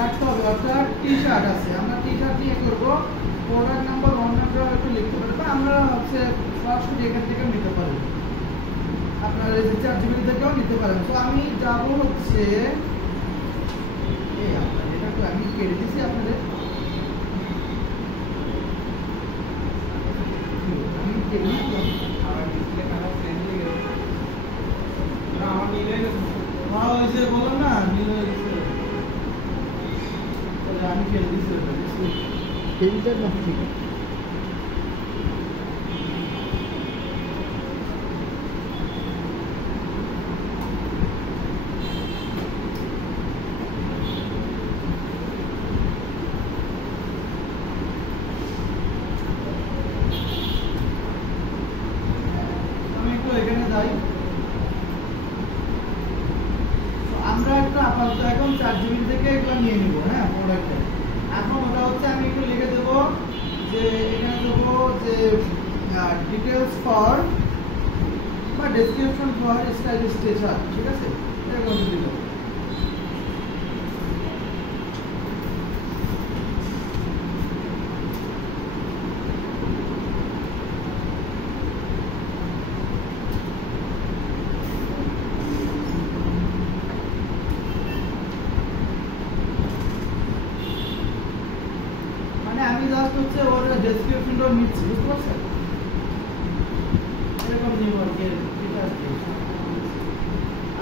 রাখতে হবে। অর্থাৎ টি-শার্ট আছে, আমরা টি-শার্ট নিয়ে করবো, প্রোডাক্ট নাম্বার 100 একটু লিখতে পারি, বা আমরা হচ্ছে সরাসরি এখান থেকে নিতে পারি, আপনার এই যে চার্জেবল থেকেও নিতে পারেন। তো আমি যাবো হচ্ছে এই আপনার এটা তো আমি কেটে দিছি আপনাদের, আমি কেটে দিলাম আমার ডিসপ্লে কালার চেঞ্জ হয়ে গেছে না, আমার নীল হয়ে গেছে। হ্যাঁ ওই যে বললাম না নীল হয়ে গেছে, তাহলে আমি কেটে দিছি ওটা ফিল্টার না ঠিক আছে। আমরা একটা আপাতত এখন 4 জিবি থেকে এগুলো নিয়ে নিব, হ্যাঁ প্রোডাক্টটা। এখন ওটা হচ্ছে আমি একটু লিখে দেব যে এখানে দেব যে ডিটেইলস ফর বা ডেসক্রিপশন ফর স্টাইলিশ টি-শার্ট, ঠিক আছে, এরকম দিব। আমি জাস্ট হচ্ছে ওর ডেসক্রিপশনটা নিচ্ছি, বুঝতে পারছেন, এরকম নিব আর কি, ঠিক আছে।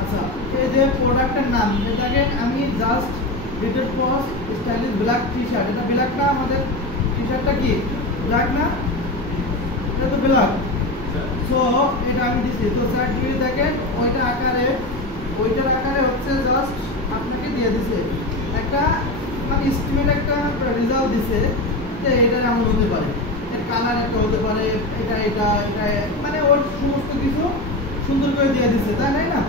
আচ্ছা এই যে প্রোডাক্টের নাম, এটাকে আমি just detail for stylish black T-shirt, এটা ব্ল্যাক না, আমাদের টি-শার্টটা কি ব্ল্যাক না, এটা তো ব্ল্যাক। সো এটা আমি দিছি, তো স্যার দিয়ে দেখেন ওইটার আকারে হচ্ছে জাস্ট আপনাকে দিয়ে দিছে একটা, মানে এস্টিমেট একটা রেজাল্ট দিছে যে এটা এমন হতে পারে, এর কালার একটা হতে পারে, এটা এটা এটা মানে ওর সমস্ত কিছু সুন্দর করে দিয়ে দিছে, তাই না?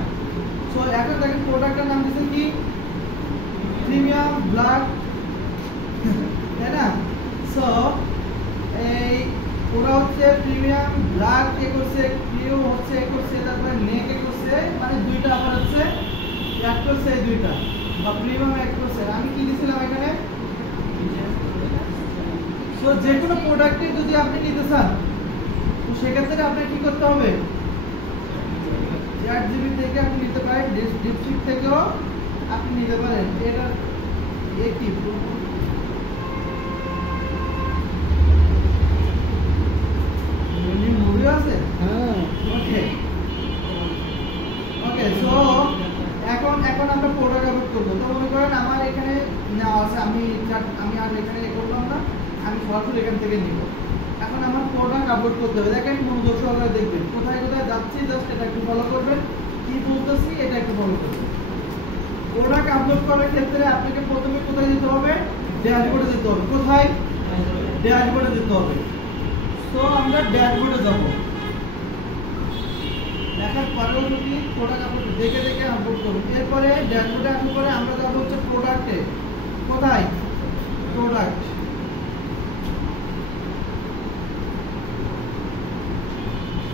সো এখন দেখেন প্রোডাক্টের নাম দিছে কি প্রিমিয়াম ব্ল্যাক, তাই না? সো এই ওরা হচ্ছে প্রিমিয়াম ব্ল্যাক এ করছে, কিউ হচ্ছে এ করছে, তারপরে নেক এ করছে, মানে দুইটা আবার হচ্ছে এক করছে, এই দুইটা বা প্রিমিয়াম এক করছে। আমি কি দিছিলাম এখানে, সো যে কোনো প্রোডাক্টে যদি আপনি নিতে চান তো সেক্ষেত্রে আপনার কি করতে হবে, 8 জিবি থেকে আপনি নিতে পারেন, ডিপশিট থেকেও আপনি নিতে পারেন। এটা কি মুভি আছে, হ্যাঁ ওকে ওকে। সো এখন আমরা প্রোডাক্ট আপলোড করবো, তো মনে করেন আমার এখানে নেওয়া আছে, আমি আর এখানে করলাম না, আমি সরাসরি এখান থেকে নিব। এখন আমার প্রোডাক্ট আপলোড করতে হবে, দেখেন মনোযোগ সহকারে দেখবেন কোথায় কোথায় যাচ্ছি, জাস্ট এটা একটু ফলো করবেন, কি বলতেছি এটা একটু ফলো করবেন। প্রোডাক্ট আপলোড করার ক্ষেত্রে আপনাকে প্রথমে কোথায় যেতে হবে, ড্যাশবোর্ডে যেতে হবে। কোথায়, ড্যাশবোর্ডে যেতে হবে। তো আমরা ড্যাশবোর্ডে যাব, দেখার পরেও যদি প্রোডাক্ট আপলোড দেখে দেখে আপলোড করুন। এরপরে ড্যাশবোর্ডে আসার পরে আমরা যাবো হচ্ছে প্রোডাক্টে, কোথায় প্রোডাক্ট,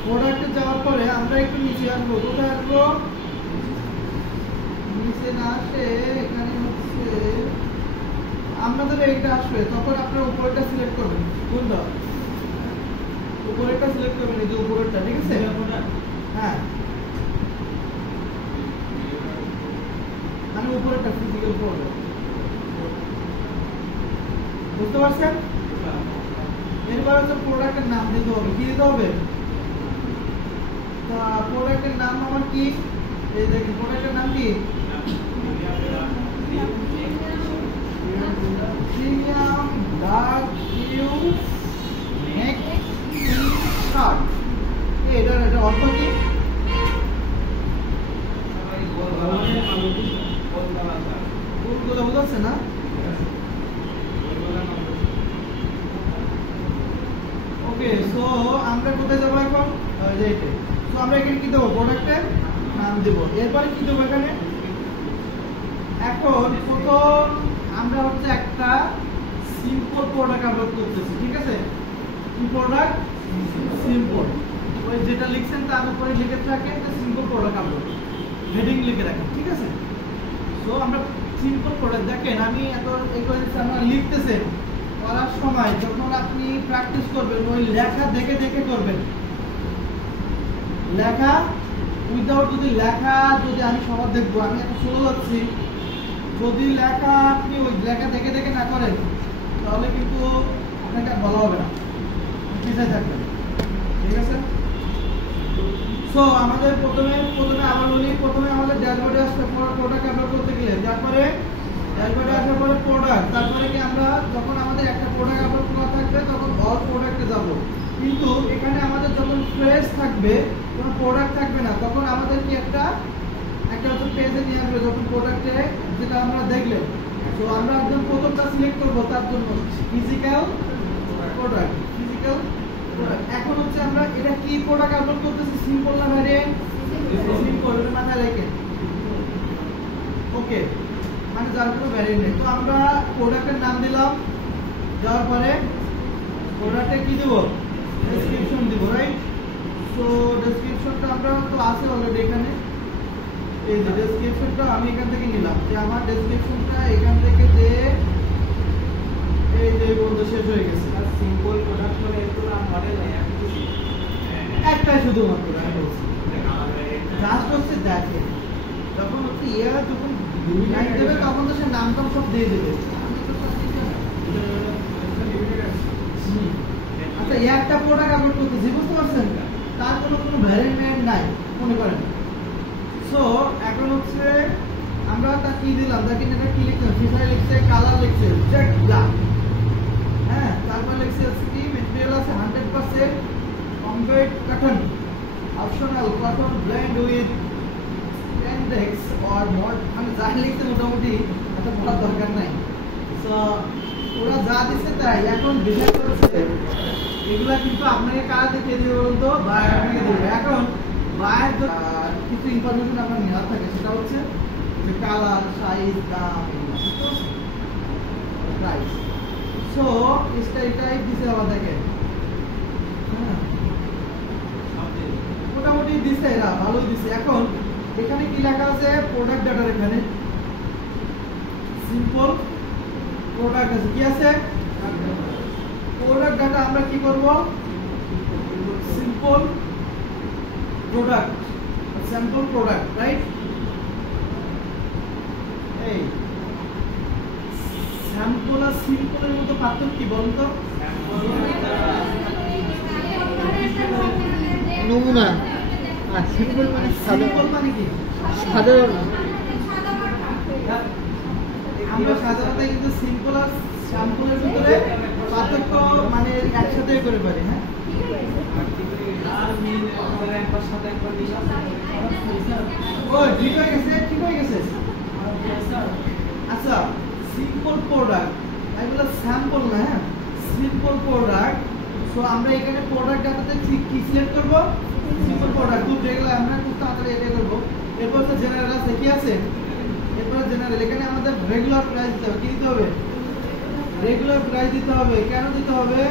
প্রোডাক্টে যাওয়ার পরে আমরা একটু নিচে আসবো, কোথায় আসবো, নিচে না আসে এখানে হচ্ছে আপনাদের এইটা আসবে, তখন আপনার উপরেরটা সিলেক্ট করবেন, কোনটা উপরেরটা সিলেক্ট করবেন, এই যে উপরেরটা, ঠিক আছে, হ্যাঁ মানে উপরেরটা ফিজিক্যাল প্রোডাক্ট, বুঝতে পারছেন? এরপর হচ্ছে প্রোডাক্টের নাম দিতে হবে, কি দিতে হবে, প্রোডাক্টের নাম আমার কি, এই দেখি প্রোডাক্টের নাম কি, প্রিমিয়াম ব্ল্যাক কিউ নেক টি-শার্ট। এটা অর্থ কি, বুঝাচ্ছে না? ওকে, সো আমরা কোথায় যাবো এখন, সো আমরা এখানে কি দেবো, প্রোডাক্টের নাম দেবো। এরপরে কি দেবো এখানে, এখন প্রথম আমরা হচ্ছে একটা সিম্পল প্রোডাক্ট আপলোড করতেছি, ঠিক আছে, কি প্রোডাক্ট, সিম্পল, ওই যেটা লিখছেন তার উপরে লিখে থাকে সিম্পল প্রোডাক্ট আপলোড, হেডিং লিখে রাখেন, ঠিক আছে। সো আমরা সিম্পল প্রোডাক্ট দেখেন আমি এত আপনারা লিখতেছেন করার সময় যখন আপনি প্র্যাকটিস করবেন ওই লেখা দেখে দেখে করবেন। লেখা উইদাউট যদি আমি সবার দেখবো আমি এত স্লো যাচ্ছি, যদি লেখা আপনি ওই লেখা দেখে দেখে না করেন তাহলে কিন্তু আপনাকে আর বলা হবে না, পিছিয়ে থাকবেন। ঠিক আছে? সো আমাদের প্রথমে আবার বলি, প্রথমে আমাদের ড্যাশবোর্ডে আসতে প্রোডাক্ট আপলোড করতে গেলে, তারপরে ড্যাশবোর্ডে আসার পরে প্রোডাক্ট, তারপরে কি আমরা যখন আমাদের একটা প্রোডাক্ট আপলোড করা থাকবে তখন অল প্রোডাক্টে যাব। কিন্তু এখানে আমাদের যখন ফ্রেশ থাকবে, কোনো প্রোডাক্ট থাকবে না, তখন আমাদের কি একটা হচ্ছে পেজে নিয়ে আসবে যখন প্রোডাক্টে যেটা আমরা দেখলে। তো আমরা একদম প্রথমটা সিলেক্ট করব, তার জন্য ফিজিক্যাল প্রোডাক্ট। এখন হচ্ছে আমরা এটা কি প্রোডাক্ট আপলোড করতেছি, সিম্পল না ভ্যারিয়েন্ট? সিম্পল, এটা মাথায় রাখেন। ওকে, মানে যার কোনো ভ্যারিয়েন্ট নেই। তো আমরা প্রোডাক্টের নাম দিলাম, দেওয়ার পরে প্রোডাক্টে কি দেব, ডেসক্রিপশন দিব, রাইট? সো ডেসক্রিপশনটা আমরা তো আছে অলরেডি এখানে, এই যে ডেসক্রিপশনটা আমি এখান থেকে নিলাম, যে আমার ডেসক্রিপশনটা এখান থেকে দিয়ে এই যে বন্ধু শেষ হয়ে গেছে। সিম্পল প্রোডাক্ট মানে একটু না মডেল নেই একটাই শুধুমাত্র আমি বলছি, জাস্ট হচ্ছে দেখে যখন হচ্ছে যখন লাইন দেবে তখন তো সে নাম টাম সব দিয়ে দেবে। আচ্ছা, একটা প্রোডাক্ট আপলোড করতেছি, বুঝতে পারছেন? তার কোনো ভ্যারিয়েন্ট নাই মনে করেন। সো এখন হচ্ছে আমরা তা কি দিলাম, দেখেন এটা কি লিখছে, ফিচার লিখছে, কালার লিখছে জেড ব্ল্যাক, হ্যাঁ, তারপর লিখছে কি ম্যাটেরিয়াল আছে 100% complete cotton, optional cotton blend with spandex or mod, মানে যা লিখতে মোটামুটি এত বলার দরকার নাই। সো ওরা যা দিচ্ছে তাই। এখন বিষয় হচ্ছে এগুলা কিন্তু আপনাকে কারা দেখে দিবে বলুন তো, বায়ার আপনাকে দেবে। এখন বায়ার কিছু ইনফরমেশন আপনার নেওয়া থাকে, সেটা হচ্ছে যে কালার, সাইজ, দাম, প্রাইস। সো এটাই দিছে আবার দেখেন, মোটামুটি দিছে, এরা ভালোই দিছে। এখন এখানে কি লেখা আছে, প্রোডাক্ট ডাটার, এখানে সিম্পল প্রোডাক্ট আছে, কি আছে প্রোডাক্ট ডাটা। আমরা কি করব, simple product, sample product, right? এই স্যাম্পল আর সিম্পলের মধ্যে পার্থক্য কি বলুন তো? নমুনা আর সিম্পল মানে সিম্পল মানে কি সাধারণ। আমরা সাধারণত কিন্তু সিম্পল আর স্যাম্পলের ভিতরে পার্থক্য মানে একসাথে করে পারি। হ্যাঁ, ও ঠিক হয়ে গেছে, ঠিক হয়ে গেছে। আচ্ছা, সিম্পল প্রোডাক্ট, এগুলো স্যাম্পল না, হ্যাঁ, সিম্পল প্রোডাক্ট। সো আমরা এখানে প্রোডাক্ট ডাটাতে কি সিলেক্ট করব, সিম্পল প্রোডাক্ট। খুব রেগুলার আমরা খুব তাড়াতাড়ি এটা করব। এরপর হচ্ছে জেনারেল আছে, কি আছে? এরপরে জেনারেল, এখানে আমাদের রেগুলার প্রাইস দিতে হবে। কি দিতে হবে? রেগুলার প্রাইস দিতে হবে। কেন দিতে হবে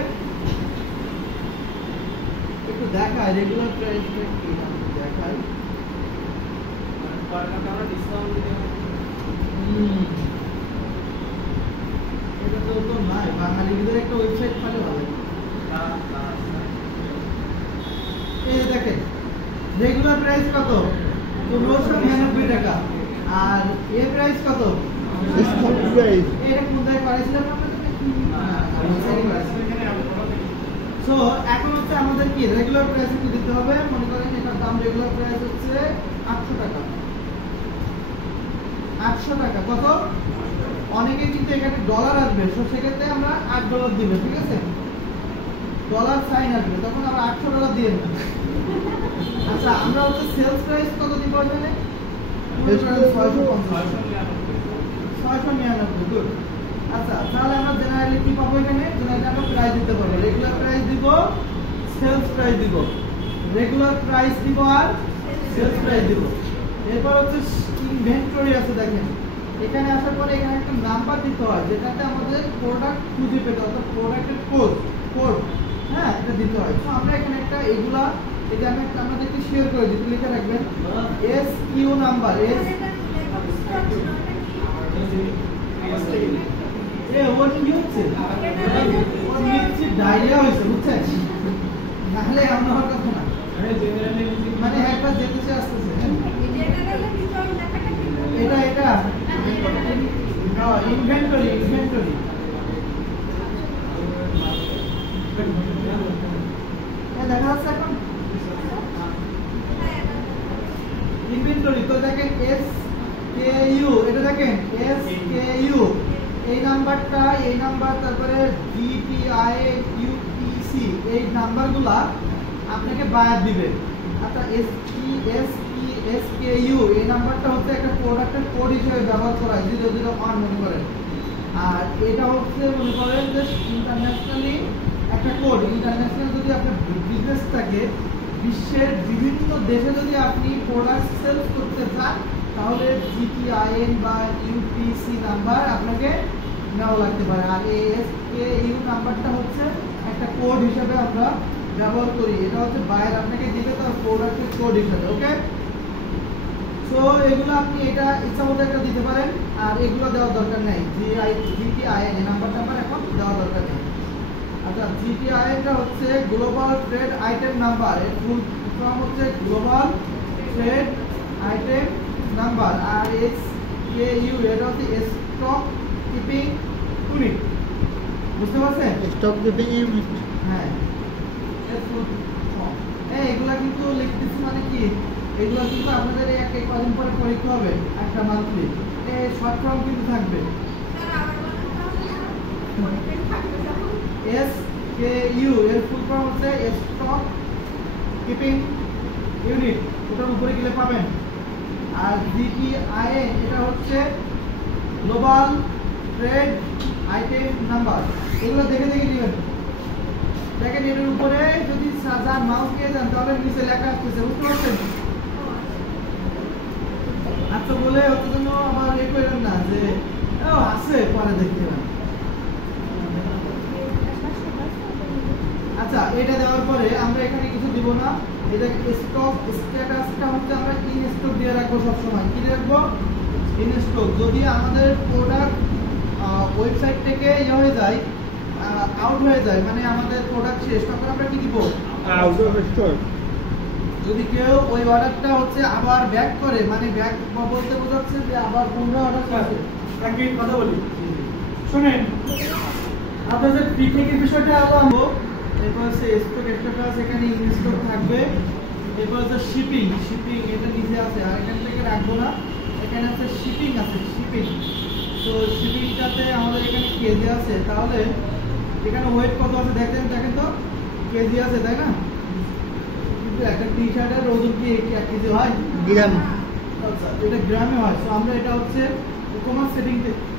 একটু দেখায়, রেগুলার প্রাইস কি দেখায়। এটা তো নাই, বাঙালিদের একটা ওয়েবসাইট পালে ভালো। এই দেখেন রেগুলার প্রাইস কত, 1599 টাকা। আর এ প্রাইস কত, ডিসকাউন্ট প্রাইস। এটা কোথায় করেছিলাম সো এখন হচ্ছে আমাদের কি রেগুলার প্রাইস কি দিতে হবে। মনে করেন এটার দাম রেগুলার প্রাইস হচ্ছে 800 টাকা। 800 টাকা কত? অনেকে কিন্তু এখানে ডলার আসবে, সো সেক্ষেত্রে আমরা $8 দিব, ঠিক আছে? ডলার সাইন আসবে, তখন আমরা $800 দিয়ে দেব। আচ্ছা, আমরা হচ্ছে সেলস প্রাইস কত দিব এখানে? 699। গুড। আচ্ছা, তাহলে আমরা জেনারেলি কি পাবো এখানে? জেনারেলি আমরা প্রাইস দিতে পারবো। রেগুলার প্রাইস দিব, সেলস প্রাইস দিব, রেগুলার প্রাইস দিব আর সেলস প্রাইস দিব। এরপর হচ্ছে ইনভেন্টরি আছে, দেখেন এখানে আসার পরে এখানে একটা নাম্বার দিতে হয়, যেটাতে আমাদের প্রোডাক্ট খুঁজে পেতে, অর্থাৎ প্রোডাক্টের কোড, হ্যাঁ, এটা দিতে হয়। তো আমরা এখানে একটা এগুলা, এটা আমি আপনাদেরকে শেয়ার করে দিই, লিখে রাখবেন SKU নাম্বার, এ ওর কি হচ্ছে ওর নিচে ডায়রিয়া হয়েছে বুঝছেন নাহলে এমন হওয়ার কথা না মানে একবার যেতেছে আসতেছে এটা ইনভেন্টরি দেখা যাচ্ছে এখন ইনভেন্টরি তো দেখেন SKU এটা দেখেন SKU এই নাম্বারটা এই নাম্বার তারপরে GPI UPC এই নাম্বারগুলা আপনাকে বায়ার দিবে আচ্ছা SKU এই নাম্বারটা হচ্ছে একটা প্রোডাক্টের কোড হিসেবে ব্যবহার করা হয় 001 মনে করেন আর এটা হচ্ছে মনে করেন যে ইন্টারন্যাশনালি একটা কোড ইন্টারন্যাশনাল যদি আপনার বিজনেস থাকে বিশ্বের বিভিন্ন দেশে যদি আপনি প্রোডাক্ট সেল করতে চান তাহলে GPIN বা UPC নাম্বার আপনাকে নেওয়া লাগতে পারে আর এই SKU নাম্বারটা হচ্ছে একটা কোড হিসেবে আমরা ব্যবহার করি এটা হচ্ছে বায়ার আপনাকে দিবে তার প্রোডাক্টের কোড হিসেবে ওকে সো এগুলো আপনি এটা ইচ্ছা মতো একটা দিতে পারেন আর এগুলো দেওয়ার দরকার নেই GPIN এই নাম্বারটা আমার এখন দেওয়ার দরকার নেই আচ্ছা GPIN টা হচ্ছে গ্লোবাল ট্রেড আইটেম নাম্বার এর ফুল ফর্ম হচ্ছে গ্লোবাল ট্রেড আইটেম নাম্বার আর SKU এটা হচ্ছে স্টক কিপিং ইউনিট বুঝতে পারছেন স্টক কিপিং ইউনিট হ্যাঁ এগুলা কিন্তু লিখতেছি মানে কি এগুলা কিন্তু আপনাদের এক কদিন পরে পরীক্ষা হবে একটা মান্থলি শর্ট ফর্ম কিন্তু থাকবে SKU এর ফুল ফর্ম হচ্ছে স্টক কিপিং ইউনিট ওটার উপরে গেলে পাবেন আর GPIN এটা হচ্ছে গ্লোবাল ট্রেড আইটেম নাম্বার এগুলো দেখে দিবেন দেখেন এর উপরে যদি যার মাউস দিয়ে যান তাহলে নিচে লেখা আসতেছে বুঝতে পারছেন আচ্ছা বলে অত জন্য আবার করেন না যে আছে পরে দেখতে পাবেন আচ্ছা এটা দেওয়ার পরে আমরা এখানে কিছু দিব না এটা স্টক স্ট্যাটাসটা হচ্ছে আমরা ইন স্টক দিয়ে রাখবো সব সময় কি রাখবো ইন স্টক যদি আমাদের প্রোডাক্ট ওয়েবসাইট থেকে হয়ে যায় আউট হয়ে যায় মানে আমাদের প্রোডাক্ট শেষ তখন আমরা কি দিব আউট অফ স্টক যদি কেউ ওই অর্ডারটা হচ্ছে আবার ব্যাক করে মানে ব্যাক বলতে বোঝাচ্ছে যে আবার পুনরায় অর্ডার করবে এক মিনিট কথা বলি শুনেন আপনাদের পিকনিকের বিষয়টা আলো এরপর হচ্ছে স্টক স্ট্যাটাস এখানে ইন স্টক থাকবে এরপর হচ্ছে শিপিং এটা নিচে আছে আর এখান থেকে রাখবো না এখানে আছে শিপিং তো শিপিংটাতে আমাদের এখানে কেজি আছে তাহলে এখানে ওয়েট কত আছে দেখেন তো কেজি আছে তাই না কিন্তু একটা টি শার্টের ওজন কি 1 কেজি হয় গ্রাম আচ্ছা এটা গ্রামে হয় তো আমরা এটা হচ্ছে উপমা সেটিং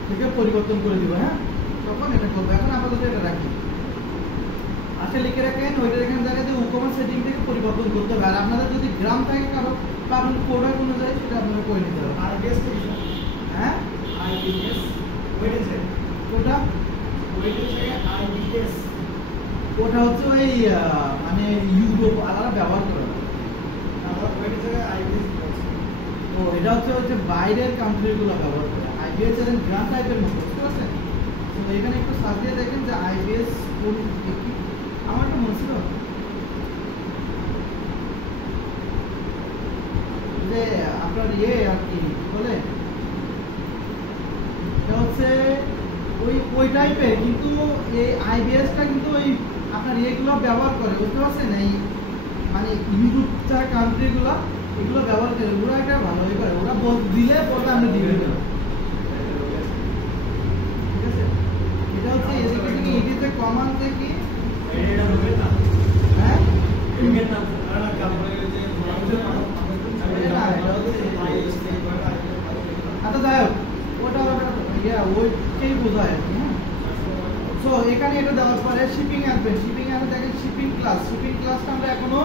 থেকে পরিবর্তন করে দিব হ্যাঁ তখন এটা করবো এখন আপাতত এটা রাখি আচ্ছা লিখে রাখেন ওইটা এখানে জায়গায় যে উপমা সেটিং থেকে পরিবর্তন করতে হবে আর আপনাদের যদি গ্রাম থাকে কারণ প্রোডাক্ট অনুযায়ী সেটা আপনারা করে নিতে হবে আইবিএস হ্যাঁ আইবিএস ওয়েটেছে ওটা ওয়েটেছে আইবিএস ওটা হচ্ছে ওই মানে ইউরোপ আলাদা ব্যবহার করে আমার ওয়েটেছে আইবিএস তো এটা হচ্ছে বাইরের কান্ট্রিগুলো ব্যবহার করে আইবিএস এর গ্রাম টাইপের মতো বুঝতে পারছেন তো এখানে একটু সার্চ দিয়ে দেখেন যে আইবিএস কোন আমার একটা মনে ছিল যে আপনার আর কি বলে এটা হচ্ছে ওই টাইপের কিন্তু এই আইবিএসটা কিন্তু ওই আপনার এগুলো ব্যবহার করে বুঝতে পারছেন এই মানে ইউরোপ যারা কান্ট্রিগুলো এগুলো ব্যবহার করে ওরা এটা ভালোই করে ওরা দিলে বলবে আমরা দিবে না ঠিক আছে এটা হচ্ছে এদিকে থেকে ইডিতে কমান থেকে এটা হবে না হ্যাঁ এর নাম আর কাপড়ের যে মানুষের আচ্ছা যাই হোক ওটা ওইটাই বোঝায় আর কি হ্যাঁ সো এখানে এটা দেওয়ার পরে শিপিং আসবে দেখেন শিপিং ক্লাসটা আমরা এখনো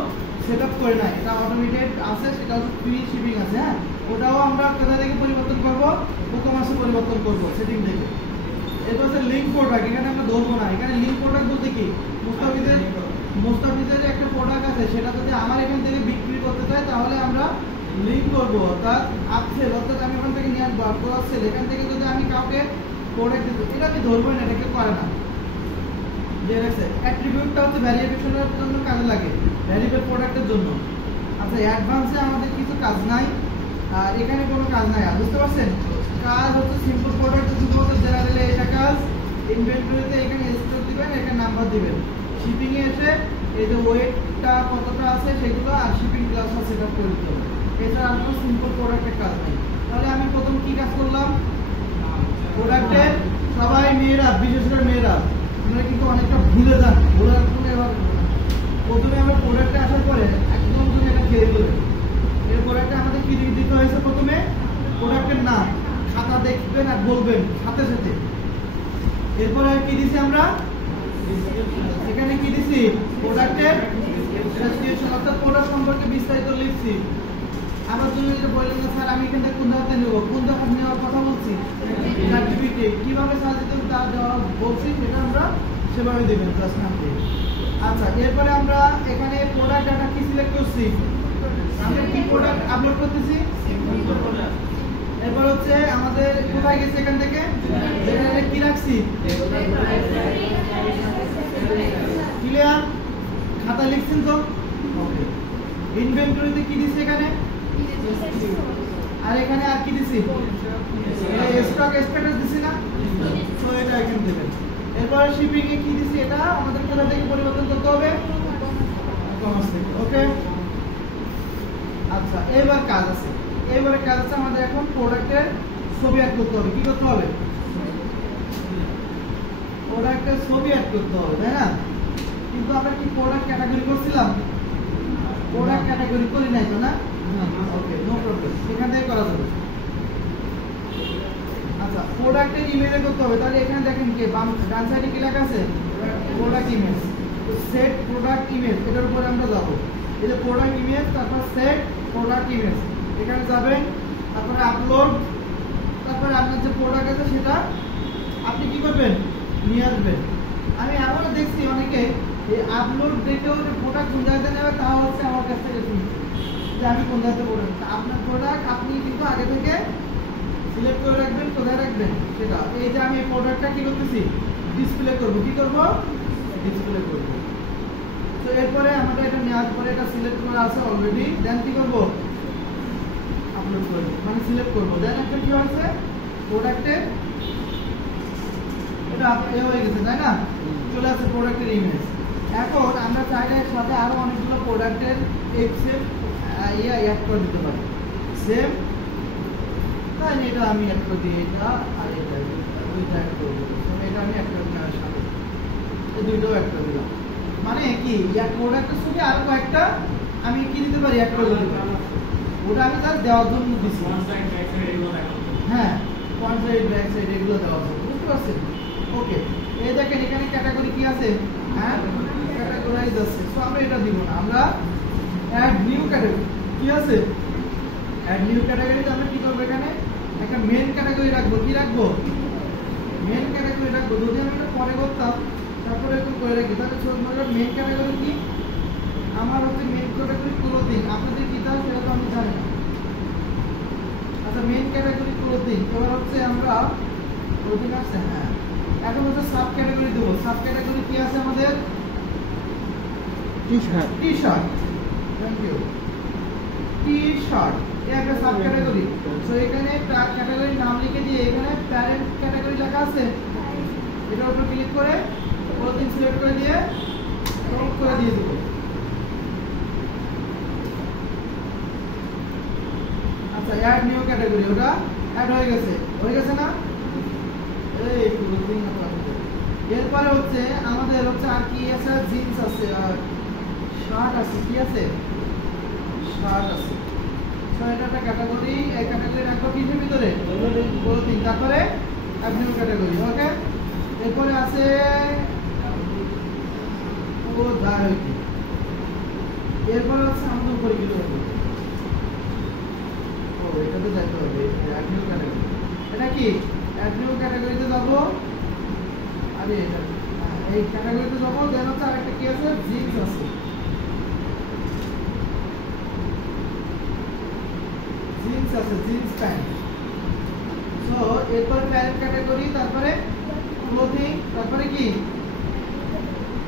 সেট আপ করে নাই এটা অটোমেটেড আছে সেটা হচ্ছে ফ্রি শিপিং আছে হ্যাঁ ওটাও আমরা কোথা থেকে পরিবর্তন করবো ই-কমার্সে পরিবর্তন করবো সেটিং থেকে এটা হচ্ছে লিঙ্ক প্রোডাক্ট এখানে আমরা ধরবো না এখানে লিঙ্ক প্রোডাক্ট বলতে কি মুস্তাফিজের একটা প্রোডাক্ট আছে সেটা যদি আমার এখান থেকে বিক্রি করতে চাই তাহলে আমরা লিঙ্ক করবো অর্থাৎ আপসেল অর্থাৎ আমি এখান থেকে নিয়ে আসবো ক্রস সেল এখান থেকে যদি আমি কাউকে প্রোডাক্ট দিতে, এটা আমি ধরবো না, এটা কেউ করে না। ঠিক আছে, অ্যাট্রিবিউটটা হচ্ছে ভ্যারিয়েশনের জন্য কাজে লাগে, ভ্যারিয়েবল প্রোডাক্টের জন্য। আচ্ছা, অ্যাডভান্সে আমাদের কিছু কাজ নাই, আর এখানে কোনো কাজ নাই। আর বুঝতে পারছেন, কাজ হচ্ছে সিম্পল প্রোডাক্ট, শুধুমাত্র জেনারেলে এটা কাজ। ইনভেন্টরিতে এখানে স্টক দিবেন, এখানে নাম্বার দিবেন। শিপিং এ এসে এই যে ওয়েটটা কতটা আছে সেগুলো আর শিপিং ক্লাসটা সেটআপ করে দিতে হবে। এছাড়া আর কোনো সিম্পল প্রোডাক্টের কাজ নাই। তাহলে আমি প্রথম কি কাজ করলাম, প্রোডাক্টের সবাই মেয়েরা, বিশেষ করে মেয়েরা আমরা কিন্তু অনেকটা ভুলে যান, ভুলার কোনো এবার প্রথমে আমরা প্রোডাক্টে আসার পরে একদম তুমি এটা খেয়ে দেবে। এই প্রোডাক্টে আমাদের কি দিতে হয়েছে, প্রথমে প্রোডাক্টের নাম, খাতা দেখবেন আর বলবেন সাথে সাথে। এরপরে কি দিছি আমরা, এখানে কি দিছি, প্রোডাক্টের ডেসক্রিপশন, অর্থাৎ প্রোডাক্ট সম্পর্কে বিস্তারিত লিখছি। আবার তুমি যেটা বললেন না স্যার আমি এখান থেকে কোন জায়গাতে নেবো, কোন জায়গাতে নেওয়ার কথা বলছি, অ্যাক্টিভিটি কিভাবে সার্চ দিতে তা দেওয়া বলছি, সেটা আমরা সেভাবে দেবেন জাস্ট নাম দিয়ে। আচ্ছা, এরপরে আমরা এখানে প্রোডাক্ট ডাটা কি সিলেক্ট করছি, আমরা কি প্রোডাক্ট আপলোড করতেছি, এরপর হচ্ছে আমাদের কোথায় গেছে, এখান থেকে জেনারেলে কি রাখছি, ক্লিয়ার, খাতা লিখছেন তো, ওকে। ইনভেন্টরিতে কি দিছি এখানে, আর এখানে আর কি দিছি, স্টক স্ট্যাটাস দিছি না, তো এটা এখানে দেবেন। এরপরে শিপিং এ কি দিছি, এটা আমাদের কোথা থেকে পরিবর্তন করতে হবে, কমার্স থেকে, ওকে। আচ্ছা, এবার কাজ আছে, এবারে কাজ আছে আমাদের এখন প্রোডাক্টের ছবি অ্যাড করতে হবে। কি করতে হবে, প্রোডাক্টের ছবি অ্যাড করতে হবে, তাই না? কিন্তু আমরা কি প্রোডাক্ট ক্যাটাগরি করছিলাম, প্রোডাক্ট ক্যাটাগরি করি নাই তো, না? ওকে, নো প্রবলেম, এখান থেকে করা যাবে। আচ্ছা, প্রোডাক্টের ইমেজে করতে হবে। তাহলে এখানে দেখেন কি ডান সাইডে কি লেখা আছে, প্রোডাক্ট ইমেজ। তো সেট প্রোডাক্ট ইমেজ, এটার উপরে আমরা যাব। এই যে প্রোডাক্ট ইমেজ, তারপর সেট প্রোডাক্ট ইমেজ, এখানে যাবেন। তারপরে আপলোড, তারপরে আপনার যে প্রোডাক্ট আছে সেটা আপনি কি করবেন, নিয়ে আসবেন। আমি এমনও দেখছি অনেকে এই আপলোড দেখেও যে প্রোডাক্ট কোন জায়গাতে নেবে তা হচ্ছে আমার কাছ থেকে শুনছি যে আমি কোন জায়গাতে প্রোডাক্ট, আপনার প্রোডাক্ট আপনি কিন্তু আগে থেকে সিলেক্ট করে রাখবেন, কোথায় রাখবেন সেটা। এই যে আমি এই প্রোডাক্টটা কি করতেছি, ডিসপ্লে করব, কি করব, ডিসপ্লে করব। তো এরপরে আমাদের এটা নেওয়ার পরে এটা সিলেক্ট করা আছে অলরেডি, দেন কি করব, আপলোড করব, মানে সিলেক্ট করব। দেন একটা কি হচ্ছে, প্রোডাক্টের এটা এ হয়ে গেছে, তাই না, চলে আসছে প্রোডাক্টের ইমেজ। এখন আমরা চাইলে সাথে আরো অনেকগুলো প্রোডাক্টের সেম অ্যাড করে দিতে পারি, সেম। তাই এটা আমি অ্যাড করে দিই, এটা আর এটা দুইটা অ্যাড করবো, এটা আমি অ্যাড করে দিলাম সাথে, এই দুইটাও অ্যাড করে দিলাম। মানে কি, এক প্রোডাক্টের সঙ্গে আরো কয়েকটা আমি কি দিতে পারি, অ্যাড করে দিতে পারি। ওটা আমি জাস্ট দেওয়ার জন্য দিচ্ছি, হ্যাঁ, ফ্রন্ট সাইড ব্যাক সাইড এগুলো দেওয়ার জন্য, বুঝতে পারছেন? ওকে, এই দেখেন এখানে ক্যাটাগরি কি আছে, হ্যাঁ, ক্যাটাগরাইজ আছে। সো আমরা এটা দিব না, আমরা অ্যাড নিউ ক্যাটাগরি কি আছে, অ্যাড নিউ ক্যাটাগরিতে আমরা কি করব, এখানে একটা মেন ক্যাটাগরি রাখবো। কি রাখবো, মেন ক্যাটাগরি রাখবো। যদি আমি এটা পরে করতাম তারপরে একটু করে রাখি, তাহলে মেন ক্যাটাগরি কি, আমার হচ্ছে মেন ক্যাটাগরি ক্লোদিং। আপনাদের কি তাহলে সেটা তো আমি জানি না। আচ্ছা, মেন ক্যাটাগরি ক্লোদিং। এবার হচ্ছে আমরা ক্লোদিং আছে, হ্যাঁ। এখন হচ্ছে সাব ক্যাটাগরি দেবো। সাব ক্যাটাগরি কি আছে আমাদের, T-shirt, T-shirt, thank you, T-shirt, এই একটা সাব ক্যাটাগরি। সো এখানে ক্যাটাগরির নাম লিখে দিয়ে এখানে প্যারেন্ট ক্যাটাগরি লেখা আছে, এটার উপর ক্লিক করে ক্লোদিং সিলেক্ট করে দিয়ে ক্লোজ করে দিয়ে দেবো। আচ্ছা, অ্যাড নিউ ক্যাটাগরি, ওটা অ্যাড হয়ে গেছে না, এই ক্লোদিং। এরপরে হচ্ছে আমাদের হচ্ছে আর কি আছে, জিন্স আছে আর শার্ট আছে। কি আছে, শার্ট আছে। সো এটা একটা ক্যাটাগরি, এই ক্যাটাগরি রাখবো কিসের ভিতরে, ক্লোদিং, তারপরে অ্যাড নিউ ক্যাটাগরি, ওকে। এরপরে আছে ও যায়, এরপরে হচ্ছে আমাদের উপরে কি করবো, ও এটাতে যাইতে হবে, অ্যাড নিউ ক্যাটাগরি। এটা কি, অ্যাড নিউ ক্যাটাগরিতে যাবো, আরে এটা এই ক্যাটাগরিতে যাবো। দেন হচ্ছে আরেকটা কি আছে, জিন্স আছে, জিন্স আছে, জিন্স প্যান্ট। সো এরপর প্যারেন্ট ক্যাটাগরি, তারপরে ক্লোথিং, তারপরে কি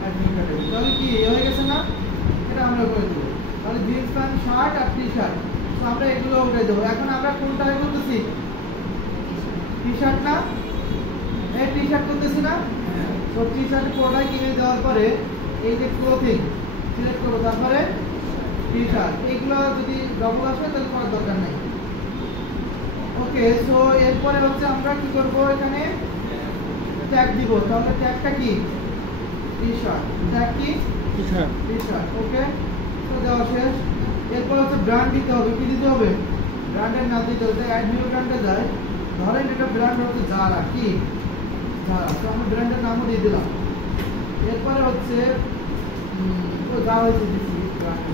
অ্যাডমিন ক্যাটাগরি। তাহলে কি হয়ে গেছে না? এটা আমরা করে দেবো। তাহলে জিন্স প্যান্ট, শার্ট আর টি শার্ট, তো আমরা এগুলো উঠে দেবো। এখন আমরা কোনটা করতেছি? টি শার্ট না? এই টি শার্ট করতেছি না? তো টি শার্ট প্রোডাক্ট কিনে দেওয়ার পরে এই যে ক্লোথিং সিলেক্ট করবো, তারপরে টি শার্ট। এইগুলো যদি ডবল আসে তাহলে করার দরকার নাই। ওকে, সো এরপরে হচ্ছে আমরা কি করব, এখানে ট্যাগ দিব। তাহলে ট্যাগটা কি? T shirt. ট্যাগ কি? T shirt. ওকে, তো দেওয়া শেষ। এরপর হচ্ছে ব্র্যান্ড দিতে হবে। কি দিতে হবে? ব্র্যান্ডের নাম দিতে হবে। অ্যাড নিউ ব্র্যান্ডে যায়, ধরেন এটা ব্র্যান্ড হচ্ছে জারা। কি জারা? তো আমরা ব্র্যান্ডের নামও দিয়ে দিলাম। এরপরে হচ্ছে যা হয়েছে দিচ্ছি ব্র্যান্ড।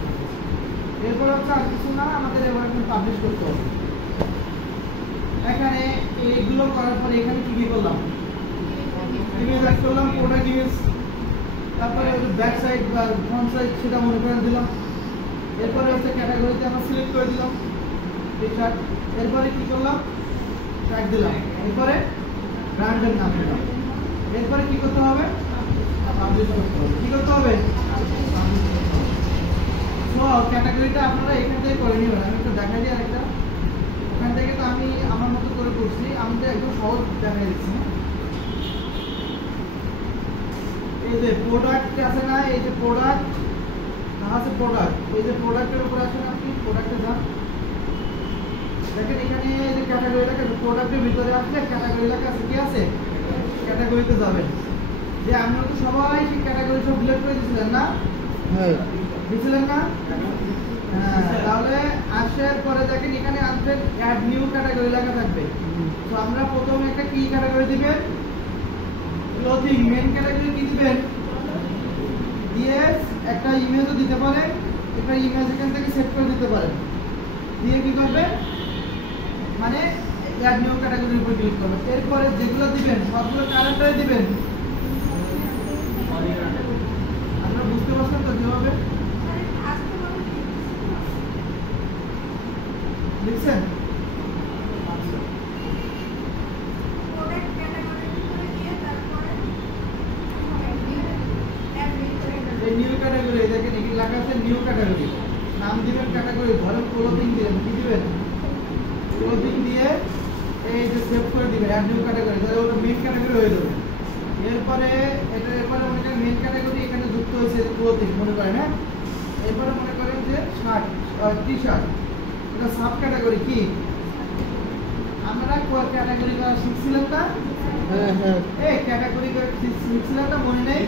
এরপর হচ্ছে আর কিছু না, আমাদের এবার পাবলিশ করতে হবে। এখানে এইগুলো করার পরে এখানে কি কি করলাম? ইমেজ অ্যাড করলাম, প্রোডাক্ট ইমেজ, তারপরে ব্যাক সাইড বা ফ্রন্ট সাইড সেটা মনে করে দিলাম। এরপরে হচ্ছে ক্যাটাগরিতে আমরা সিলেক্ট করে দিলাম টি শার্ট। এরপরে কি করলাম? ট্যাগ দিলাম। এরপরে ব্র্যান্ডের নাম দিলাম। এরপরে কি করতে হবে? পাবলিশ করতে হবে। কি করতে হবে? তো ক্যাটাগরিটা আপনারা এখান থেকে করে নেবেন। আমি একটু দেখাই দিই আরেকটা। ওখান থেকে তো আমি আমার মতো করে করছি, আমি তো একদম সহজ দেখাই দিচ্ছি। এই যে প্রোডাক্ট আছে না, এই যে প্রোডাক্ট, আছে প্রোডাক্ট, এই যে প্রোডাক্টের উপর আসেন আপনি, প্রোডাক্টে যান, দেখেন এখানে এই যে ক্যাটাগরি লেখা আছে, প্রোডাক্টের ভিতরে আসলে ক্যাটাগরি লেখা আছে। কি আছে? ক্যাটাগরিতে যাবেন। যে আপনারা তো সবাই সেই ক্যাটাগরি সব ডিলিট করে দিয়েছিলেন না? হ্যাঁ, দিয়েছিলেন না? হ্যাঁ, তাহলে আসার পরে দেখেন এখানে আসবেন, অ্যাড নিউ ক্যাটাগরি লেখা থাকবে। তো আমরা প্রথমে একটা কি ক্যাটাগরি দিবেন? ক্লোথিং। মেন ক্যাটাগরি কি দিবেন? দিয়ে একটা ইমেজও দিতে পারেন, একটা ইমেজ এখান থেকে সেট করে দিতে পারেন। দিয়ে কি করবেন, মানে অ্যাড নিউ ক্যাটাগরির উপর ক্লিক করবেন। এরপরে যেগুলো দিবেন সবগুলো কারেন্টে দিবেন। আপনারা বুঝতে পারছেন তো কিভাবে লিখছেন? নিউ ক্যাটাগরি দেখেন এখানে লেখা আছে নিউ ক্যাটাগরি। নাম দিবেন ক্যাটাগরি, ধরেন ক্লোথিং দিবেন। কি দিবেন? ক্লোথিং দিয়ে এই যে সেভ করে দিবেন অ্যাড নিউ ক্যাটাগরি, তাহলে ওটা মেইন ক্যাটাগরি হয়ে যাবে। এরপরে এটা এরপরে মনে করেন মেইন ক্যাটাগরি এখানে যুক্ত হয়েছে ক্লোথিং মনে করেন। হ্যাঁ, এরপরে মনে করেন যে শার্ট, টি শার্ট, এটা সাব ক্যাটাগরি। কি আমরা ক্যাটাগরি করা শিখছিলাম না? এই ক্যাটাগরি শিখছিলাম না, মনে নেই?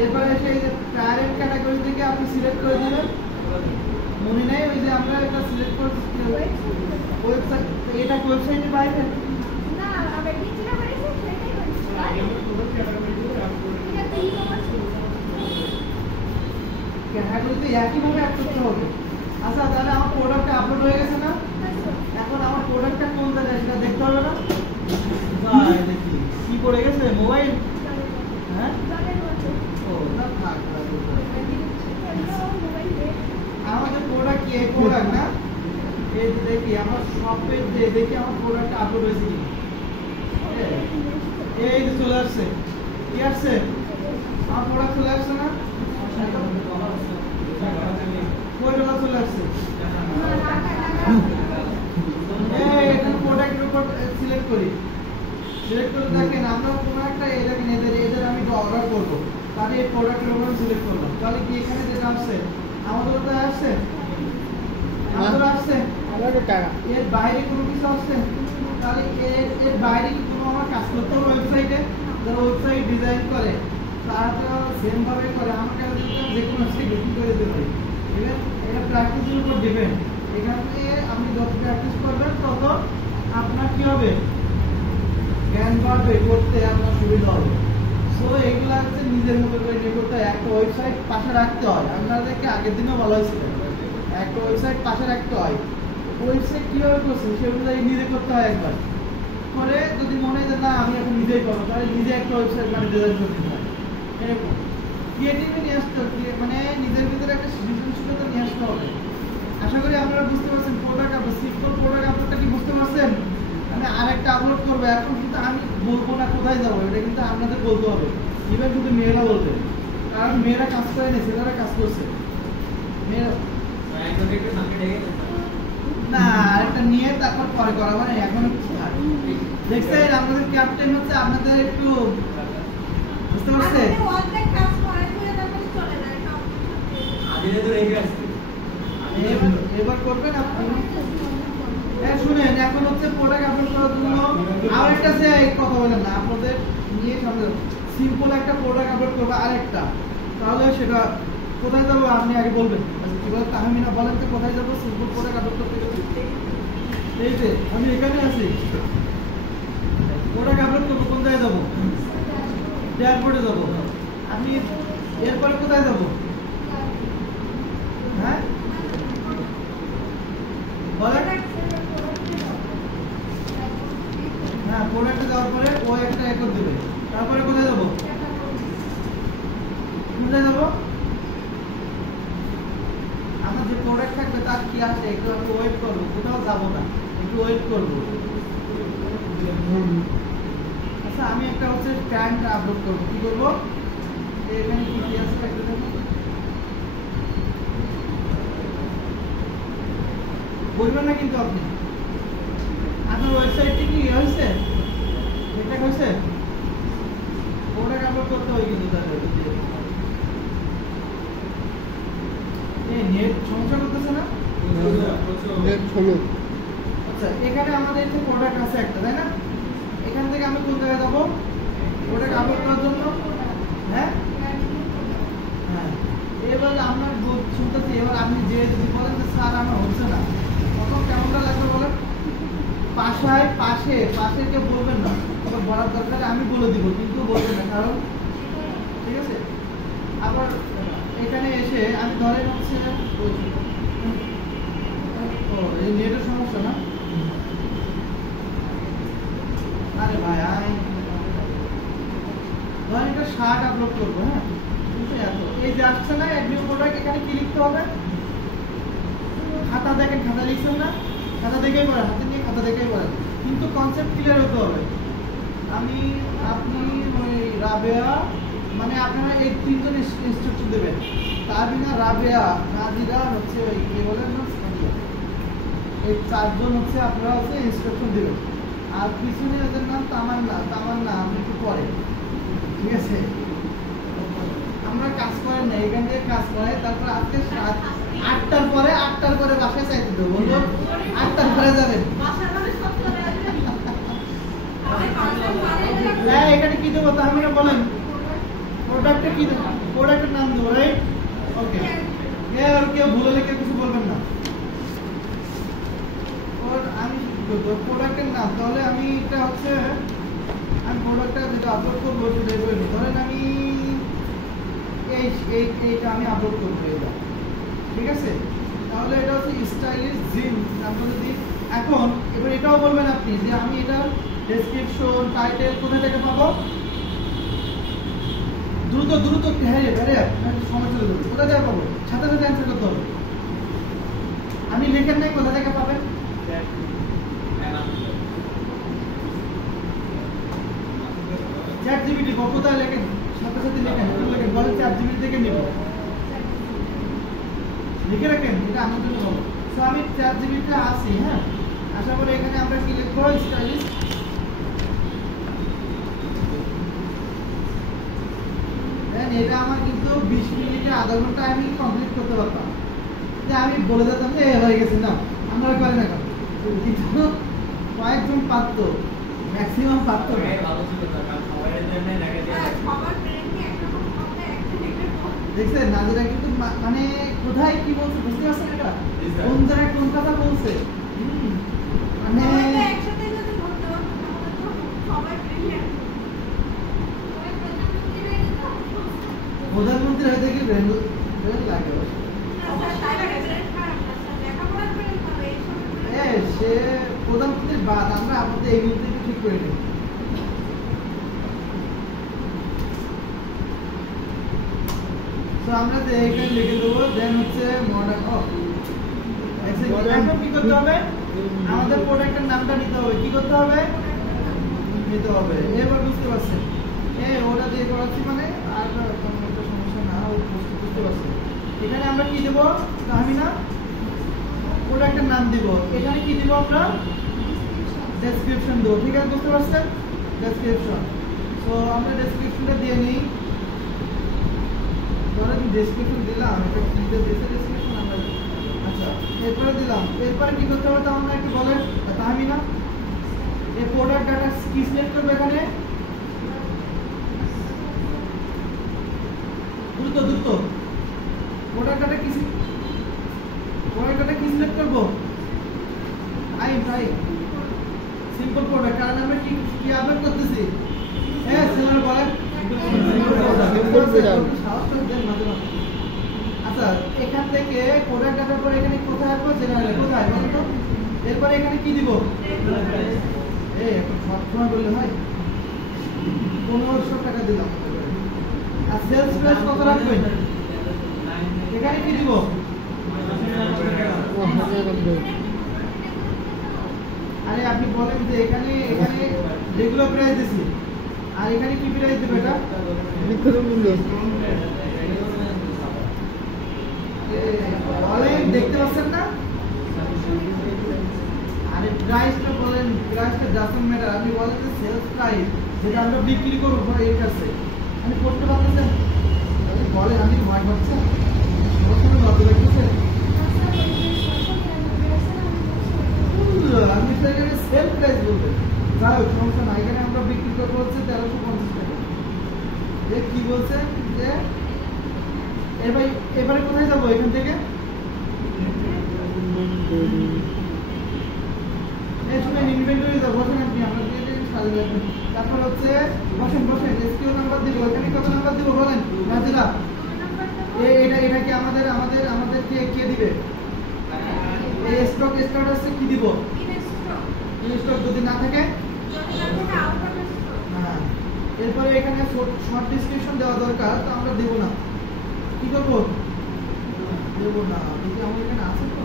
এরপরে সেই যে প্যারেন্ট ক্যাটাগরি থেকে আপনি সিলেক্ট করে দিবেন, মনে নেই? ওই যে আমরা এটা সিলেক্ট করছি ওয়েবসাইট, এটা ওয়েবসাইটের বাইরে না, আমি যেটা করেছি সেটাই করেছি। ক্যাটাগরিতে একইভাবে অ্যাড করতে হবে। আচ্ছা, তাহলে আমার প্রোডাক্টটা আপলোড হয়ে গেছে না? এখন আমার প্রোডাক্টটা কোন জায়গায় সেটা দেখতে হবে না? দেখি কি পড়ে গেছে, মোবাইল? হ্যাঁ, ও না, থাক। আমাদের প্রোডাক্ট কি? এই প্রোডাক্ট না, এই যে দেখি আমার শপে দেখি আমার প্রোডাক্টটা আপলোড হয়েছে কি। এই যে চলে আসছে। কি আসছে? আমার প্রোডাক্ট চলে আসছে না? কই ডলার চলে আসছে? এই এখানে প্রোডাক্টের উপর সিলেক্ট করি। সিলেক্ট করে দেখেন আমরা কোনো একটা এদের আমি অর্ডার করবো, তাহলে এই প্রোডাক্টের উপর সিলেক্ট করলাম। তাহলে কি এখানে যেটা আসছে আমাদের ওটা আসছে? আমাদের আসছে। এর বাইরে কোনো কিছু আসছে? তাহলে এর বাইরে কি কোনো আমার কাজ করতে হবে? ওয়েবসাইটে যারা ওয়েবসাইট ডিজাইন করে তারা সেম ভাবে করে, আমার কাছে যে কোনো ডিজাইন করে দিতে পারি। এটা প্র্যাকটিসের উপর ডিপেন্ড। এখান থেকে আপনি যত প্র্যাকটিস করবেন তত আপনার কি হবে, জ্ঞান বাড়বে, করতে আপনার সুবিধা হবে। সো এগুলো হচ্ছে নিজের মতো করে নিয়ে করতে হয়। একটা ওয়েবসাইট পাশে রাখতে হয়, আপনাদেরকে আগের দিনও বলা হয়েছিল একটা ওয়েবসাইট পাশে রাখতে হয়। ওয়েবসাইট কিভাবে করছে সেগুলো নিজে করতে হয় একবার করে। যদি মনে হয় যে না আমি এখন নিজেই করবো, তাহলে নিজে একটা ওয়েবসাইট মানে ডিজাইন করতে হয়। এরকম ক্রিয়েটিভিটি নিয়ে আসতে হবে, মানে নিজের ভিতরে একটা সৃজনশীলতা নিয়ে আসতে হবে। আশা করি আপনারা বুঝতে পারছেন। প্রোডাক্ট আপলোড, সিম্পল প্রোডাক্ট আপলোডটা কি বুঝতে পারছেন? আমি আরেকটা আপলোড করবো, এখন কিন্তু আমি বলবো না কোথায় যাবো, এটা কিন্তু আপনাদের বলতে হবে। ইভেন কিন্তু মেয়েরা বলবে, কারণ মেয়েরা কাজ করে না, ছেলেরা কাজ করছে। মেয়েরা না, আরেকটা নিয়ে তারপর পরে করা মানে এখন দেখছেন আমাদের ক্যাপ্টেন হচ্ছে আপনাদের একটু বুঝতে পারছেন। এবার করবেন আপনি। শুনেন, এখন হচ্ছে প্রোডাক্ট আপলোড করার জন্য আরেকটা যে কথা বলেন না, আপনাদের নিয়ে সামনে সিম্পল একটা প্রোডাক্ট আপলোড করবো আরেকটা, তাহলে সেটা কোথায় যাবো আপনি আগে বলবেন। এবার তাহমিনা বলেন তো কোথায় যাবো সিম্পল প্রোডাক্ট আপলোড করতে গেলে? এই যে আমি এখানে আছি, প্রোডাক্ট আপলোড করবো, কোন জায়গায় যাবো? ড্যাশবোর্ডে যাবো। আপনি এরপরে কোথায় যাবো? হ্যাঁ বলেন। হ্যাঁ, প্রোডাক্টে যাওয়ার পরে ও একটা রেকর্ড দেবে, তারপরে কোথায় যাবো? কোথায় যাবো? আমার যে প্রোডাক্ট থাকবে তার কি আছে একটু আমি ওয়েট করবো, কোথাও যাবো না, একটু ওয়েট করবো। আচ্ছা, আমি একটা হচ্ছে স্ট্যান্ড আপলোড করবো, কি করবো? এখানে কি আছে একটু দেখুন, বলবেন না কিন্তু আপনি। আপনার ওয়েবসাইটটি কি হয়েছে, এটা হয়েছে? প্রোডাক্ট আপলোড করতে হয় কিন্তু তাদের নেট সমস্যা করতেছে না? নেট হলো। আচ্ছা, এখানে আমাদের যে প্রোডাক্ট আছে একটা, তাই না? এখান থেকে আমি কোন জায়গায় যাবো প্রোডাক্ট আপলোড করার জন্য? হ্যাঁ হ্যাঁ, এবার আপনার শুনতেছি। এবার আপনি যে যদি বলেন যে স্যার আমার হচ্ছে না, তখন কেমনটা লাগবে বলেন? পাশে কেউ বলবেন না, তবে বলার দরকার আমি বলে দিব, কিন্তু বলবেন না, কারণ ঠিক আছে। আবার এখানে এসে আমি ধরেন হচ্ছে এই নেটের সমস্যা না? আরে ভাই ধরেন একটা শার্ট আপলোড করবো, হ্যাঁ এই যে আসছে না অ্যাডমিন প্রোডাক্ট, এখানে কি লিখতে হবে? খাতা দেখেন, খাতা লিখছেন না? খাতা দেখেই পড়েন, হাতে নিয়ে খাতা দেখেই পড়েন, কিন্তু কনসেপ্ট ক্লিয়ার হতে হবে। আপনি ওই রাবেয়া, মানে আপনারা এই তিনজন ইনস্ট্রাকশন দেবেন, তাবিনা, রাবেয়া, নাজিরা হচ্ছে ওই কি বলেন না, সাদিয়া, এই চারজন হচ্ছে আপনারা হচ্ছে ইনস্ট্রাকশন দেবেন। আর পিছনে ওদের নাম তামান্না আপনি একটু পরে, ঠিক আছে? আমরা কাজ করেন না, এখান থেকে কাজ করে, তারপর আজকে 8টার পরে বাসায় চাইতে দেবো, বলবো 8টার পরে যাবেন। হ্যাঁ, এখানে কি দেবো তাহমিনা বলেন? প্রোডাক্টে কি দেবো? প্রোডাক্টের নাম দেবো, রাইট? ওকে, আর কেউ ভুলে কেউ কিছু বলবেন না। আমি প্রোডাক্টের নাম, তাহলে আমি এটা হচ্ছে আমি প্রোডাক্টটা যেটা আপলোড করবো সেটা বলবো, ধরেন আমি এইটা আমি আপলোড করবো, এটা ঠিক আছে? তাহলে এটা হচ্ছে স্টাইলিশ জিম আপনাদের দিন। এখন এবার এটাও বলবেন আপনি যে আমি এটা ডেসক্রিপশন, টাইটেল কোথা থেকে পাবো? দ্রুত হ্যাঁ সময় চলে যাবে, কোথা থেকে পাবো? সাথে অ্যান্সার করতে হবে। আমি লেখেন নাই, কোথা থেকে পাবেন? ChatGPT কোথায় লেখেন? সাথে লেখেন, বলেন ChatGPT থেকে নিব, লিখে রাখেন, এটা আমার জন্য ভালো। সো আমি ChatGPT তে আসি, হ্যাঁ আশা করি এখানে আমরা কি লিখবো? স্টাইলিশ। এটা আমার কিন্তু 20 মিনিটে আধা ঘন্টা আমি কমপ্লিট করতে পারতাম, যে আমি বলে দিতাম যে হয়ে গেছে না, আমরা করেন না, কিন্তু কয়েকজন পারত, ম্যাক্সিমাম পারত না। দেখছেন নাজিরা কিন্তু মানে কোথায় কি বলছে বুঝতে পারছেন? এটা কোন জায়গায় কোন কথা বলছে, মানে প্রধানমন্ত্রী হয়ে দেখি লাগে সে প্রধানমন্ত্রীর বাদ, আমরা আমাদের এই মুহূর্তে ঠিক করে নিই। তো আমরা এখানে লিখে দেবো, দেন হচ্ছে মডার্ন। এখন কি করতে হবে? আমাদের প্রোডাক্টের নামটা নিতে হবে, কি করতে হবে? নিতে হবে। এবার বুঝতে পারছেন, ওটা দিয়ে করাচ্ছি মানে আর কোনো একটা সমস্যা না, ও বুঝতে পারছে। এখানে আমরা কি দেবো? আমি না প্রোডাক্টের নাম দিব, এখানে কি দিব? আমরা ডেসক্রিপশন দেবো। ঠিক আছে, বুঝতে পারছেন? ডেসক্রিপশন। তো আমরা ডেসক্রিপশনটা দিয়ে নিই। ধরেন ডেসক্রিপশন দিলাম, এটা কি দিয়েছে ডেসক্রিপশন আমরা। আচ্ছা, এরপরে দিলাম। এরপরে কি করতে হবে তা আমরা একটু বলেন। আমি না এই প্রোডাক্ট ডাটা কি সিলেক্ট করব এখানে? দ্রুত প্রোডাক্ট ডাটা কি সিলেক্ট করব? সিম্পল প্রোডাক্ট, কারণ আমরা কি আপডেট করতেছি? সেলার বলেন আচ্ছা, এখান থেকে প্রোডাক্ট ডাটার পর এখানে কোথায় আসবো? জেনারেল। কোথায় বলেন তো? এরপরে এখানে কি দিব? এখন সবসময় বললে হয়। 1500 টাকা দিলাম। আর সেলস প্রাইস কত রাখবেন? এখানে কি দিব? আরে আপনি বলেন যে এখানে রেগুলার প্রাইস দিছি, আর এখানে কি প্রাইস দেব? এটা বলেন, দেখতে পাচ্ছেন না? আরে প্রাইসটা বলেন, প্রাইসটা ডাজন্ট ম্যাটার। আপনি বলেন যে সেলস প্রাইস যেটা আমরা বিক্রি করব এর কাছে, আমি করতে পারতেছেন? বলেন, আমি ভয় পাচ্ছি। আপনি তো এখানে সেল প্রাইস বলবেন, যাই হোক সমস্যা না। এখানে আমরা বিক্রি করবো হচ্ছে 1350 টাকা। কি বলছেন যে এবারে কোথায় যাবো? এখান থেকে ইনভেন্টরি যাবো। বসেন আপনি, আমরা দিয়ে দিন সাজে রাখবেন। তারপর হচ্ছে বসেন এসকিউ নাম্বার দিব। এখানে কত নাম্বার দিব বলেন? রাজিলা, এটা কি আমাদের কে দিবে? এই স্টক হচ্ছে কি দিব? স্টক যদি না থাকে, হ্যাঁ। এরপরে এখানে শর্ট ডিসক্রিপশন দেওয়া দরকার, তো আমরা দেব না। কি করবো? দেব না। যদি আমার এখানে আছে তো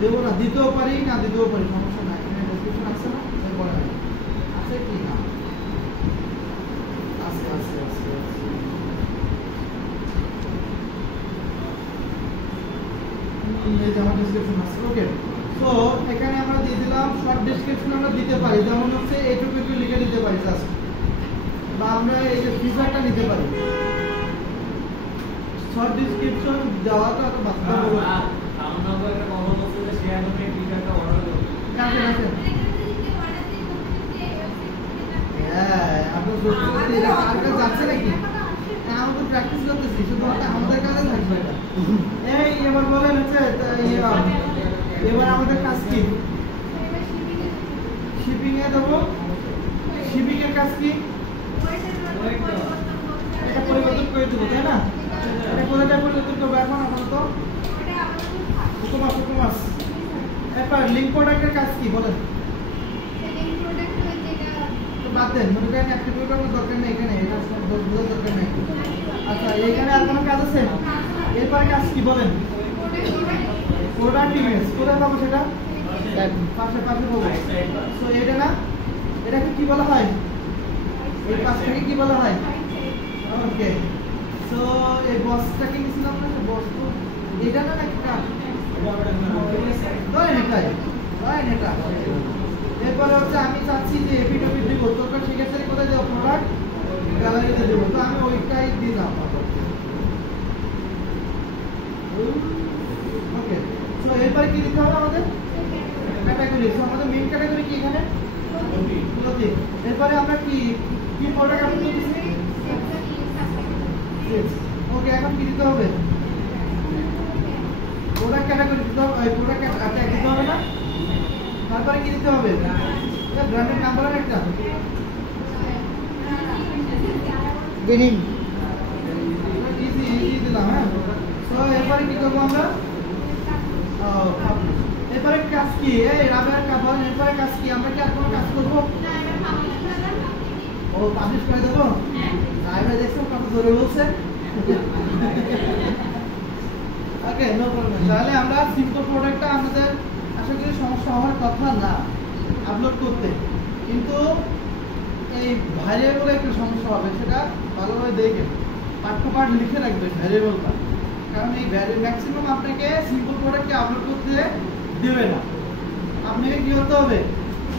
দেব না। দিতেও পারি, না দিতেও পারি, সমস্যা নাই। এখানে ডেসক্রিপশন আছে না? বলেন আছে কি না? আছে। আমার ডেসক্রিপশন আছে। ওকে, তো এখানে আমরা দিয়ে দিলাম শর্ট ডেসক্রিপশন। আমরা দিতে পারি, যেমন হচ্ছে এইটুকু একটু লিখে দিতে পারি জাস্ট, বা আমরা এই যে ফিচারটা নিতে পারি। শর্ট ডেসক্রিপশন দেওয়াটা এত বাধ্যতামূলক। যাচ্ছে নাকি? আমরা তো প্র্যাকটিস করতেছি, শুধুমাত্র আমাদের কাছে থাকবে এটা। এবার বলেন হচ্ছে এবার আমাদের কাজ কি? শিপিং এ দেবো। শিপিং এর কাজ কি? এটা পরিবর্তন করে দেবো, তাই না? এটা কোথায় পরিবর্তন করবো এখন? আপাতত সুকুমাস। এরপর লিঙ্ক প্রোডাক্টের কাজ কি বলেন? বাদ দেন, মনে করেন অ্যাক্টিভেট করার দরকার নেই এখানে, এটা বোঝার দরকার নেই। আচ্ছা, এখানে আর কোনো কাজ আছে? এরপরে কাজ কি বলেন? প্রোডাক্ট ইমেজ কোথায় পাবো? সেটা পাশে পাবো। তো এটা না, এটাকে কি বলা হয়? এই পাশটাকে কি বলা হয়? ওকে, তো এই বক্সটাকে নিছিলাম না, বক্স তো এটা না নাকি কাট? ধরেন এটা। এরপরে হচ্ছে আমি চাচ্ছি যে এপিডোপিট দিব, তো সেক্ষেত্রে কোথায় দেবো? প্রোডাক্ট গ্যালারিতে দেবো। তো আমি ওইটাই দিলাম। ওকে, তো এরপরে কি দিতে হবে আমাদের? ক্যাটাগরি। তো আমাদের মেইন ক্যাটাগরি কি এখানে? ক্লোথিং। এরপরে আমরা কি প্রোডাক্ট আপলোড করতেছি? ওকে, এখন কি দিতে হবে? প্রোডাক্ট ক্যাটাগরি দিতে হবে, প্রোডাক্ট ট্যাগ দিতে হবে না? তারপরে কি দিতে হবে? ব্র্যান্ডের নাম্বার আর একটা ডেনিম। ইজি দিলাম। হ্যাঁ, তো এরপরে কি করবো আমরা? এরপরে কাজ কি? রাবের কাপড়। এরপরে কাজ কি? আমরা কি আর কোনো কাজ করবো? ও পাবলিশ করে দেবো। রাবের দেখছো কত জোরে বলছে। ওকে, নো প্রবলেম। তাহলে আমরা সিম্পল প্রোডাক্টটা আমাদের আশা করি সমস্যা হওয়ার কথা না আপলোড করতে, কিন্তু এই ভ্যারিয়েবলে একটু সমস্যা হবে, সেটা ভালোভাবে দেখে পাঠ্যপাঠ লিখে রাখবেন ভ্যারিয়েবল পার্ট, কারণ এই ম্যাক্সিমাম আপনাকে সিম্পল প্রোডাক্টকে আপলোড করতে দেবে না, আপনাকে কি করতে হবে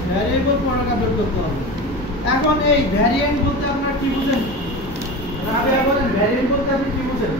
ভ্যারিয়েবল প্রোডাক্ট আপলোড করতে হবে। এখন এই ভ্যারিয়েন্ট বলতে আপনারা কি বুঝেন? রাবেয়া বলেন ভ্যারিয়েন্ট বলতে আপনি কি বুঝেন?